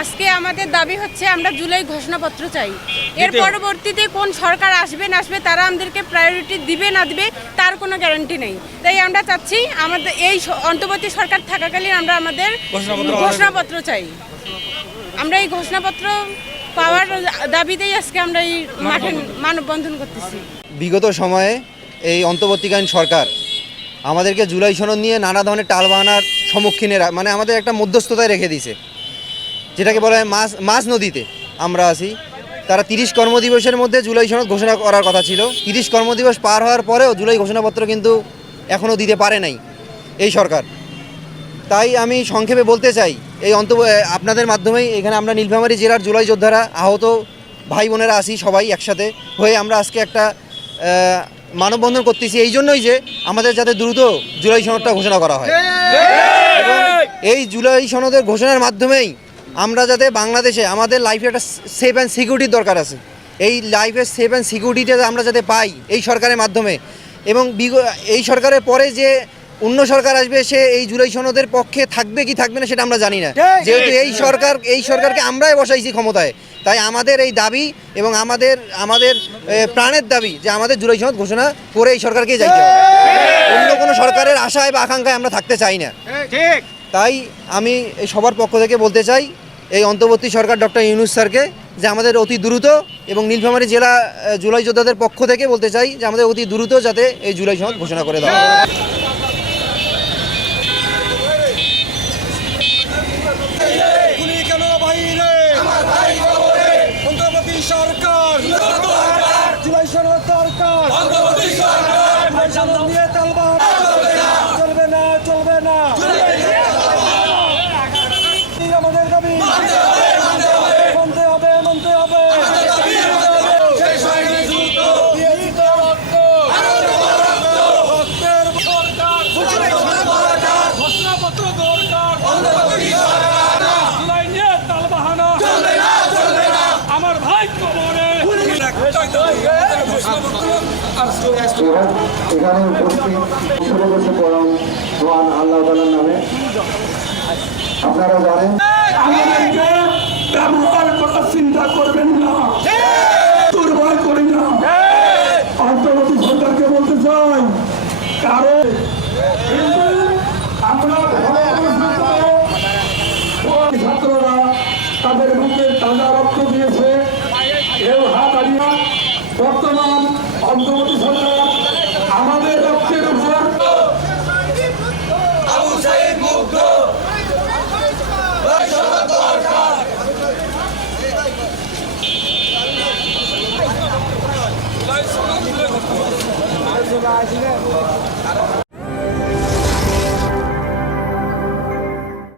আজকে আমাদের দাবি হচ্ছে আমরা জুলাই ঘোষণাপত্র চাই। এর পরবর্তীতে কোন সরকার আসবে না আসবে তারা আমাদেরকে প্রায়োরিটি দিবে না দিবে তার কোনো গ্যারান্টি নেই। তাই আমরা চাচ্ছি আমাদের এই অন্তর্বর্তী সরকার থাকাকালীন আমরা আমাদের ঘোষণাপত্র চাই। আমরা এই ঘোষণাপত্র পাওয়ার দাবিতেই আজকে আমরা এই মাঠে মানববন্ধন করতেছি। বিগত সময়ে এই অন্তর্বর্তীকালীন সরকার আমাদেরকে জুলাই সনদ নিয়ে নানা ধরনের টালবাহানার সম্মুখীনের মানে আমাদের একটা মধ্যস্থতায় রেখে দিয়েছে, যেটাকে বলা হয় মাঝ নদীতে আমরা আছি। তারা 30 কর্মদিবসের মধ্যে জুলাই সনদ ঘোষণা করার কথা ছিল। 30 কর্মদিবস পার হওয়ার পরেও জুলাই ঘোষণাপত্র কিন্তু এখনও দিতে পারে নাই এই সরকার। তাই আমি সংক্ষেপে বলতে চাই, এই আপনাদের মাধ্যমেই এখানে আমরা নীলফামারী জেলার জুলাই যোদ্ধারা আহত ভাই বোনেরা আছি, সবাই একসাথে হয়ে আমরা আজকে একটা মানববন্ধন করতেছি এই জন্যই যে আমাদের যাতে দ্রুত জুলাই সনদটা ঘোষণা করা হয় এবং এই জুলাই সনদের ঘোষণার মাধ্যমেই আমরা যাতে বাংলাদেশে আমাদের লাইফে একটা সেফ অ্যান্ড সিকিউরিটির দরকার আছে। এই লাইফের সেফ অ্যান্ড সিকিউরিটিটা আমরা যাতে পাই এই সরকারের মাধ্যমে, এবং এই সরকারের পরে যে অন্য সরকার আসবে সে এই জুলাই সনদের পক্ষে থাকবে কি থাকবে না সেটা আমরা জানি না, যেহেতু এই সরকারকে আমরাই বসাইছি ক্ষমতায়। তাই আমাদের এই দাবি এবং আমাদের প্রাণের দাবি যে আমাদের জুলাই সনদ ঘোষণা করে এই সরকারকে যাইতে হবে। অন্য কোনো সরকারের আশায় বা আকাঙ্ক্ষায় আমরা থাকতে চাই না। তাই আমি এই সবার পক্ষ থেকে বলতে চাই এই অন্তর্বর্তী সরকার ডক্টর ইউনূস স্যারকে যে আমাদের অতি দ্রুত, এবং নীলফামারী জেলা জুলাই যোদ্ধাদের পক্ষ থেকে বলতে চাই যে আমাদের অতি দ্রুত যাতে এই জুলাই সনদ ঘোষণা করে দেওয়া হয়। সরকার জুলাই সনদ দরকার, চলবে না চলবে না, আমাদের দাবি মানতে হবে মানতে হবে। ঘোষণাপত্র দরকার, জুলাই নিয়ে তালবাহানা আমার ভাই কবরে। এখানে উপস্থিত সর্বশেষ পরম মহান আল্লাহ তাআলার নামে আপনারা জানেন আমাদেরকে ব্যবহার করার চিন্তা করবেন না, দুর্বল করি না। অন্তর্বর্তী সরকারকে বলতে চাই কারণ আমরা ছাত্ররা তাদের বুকের তাজা রক্ত দিয়েছে, কেউ হাত হারিয়ে। বর্তমান অন্তর্বর্তী সরকার আমাদের রক্তের উপর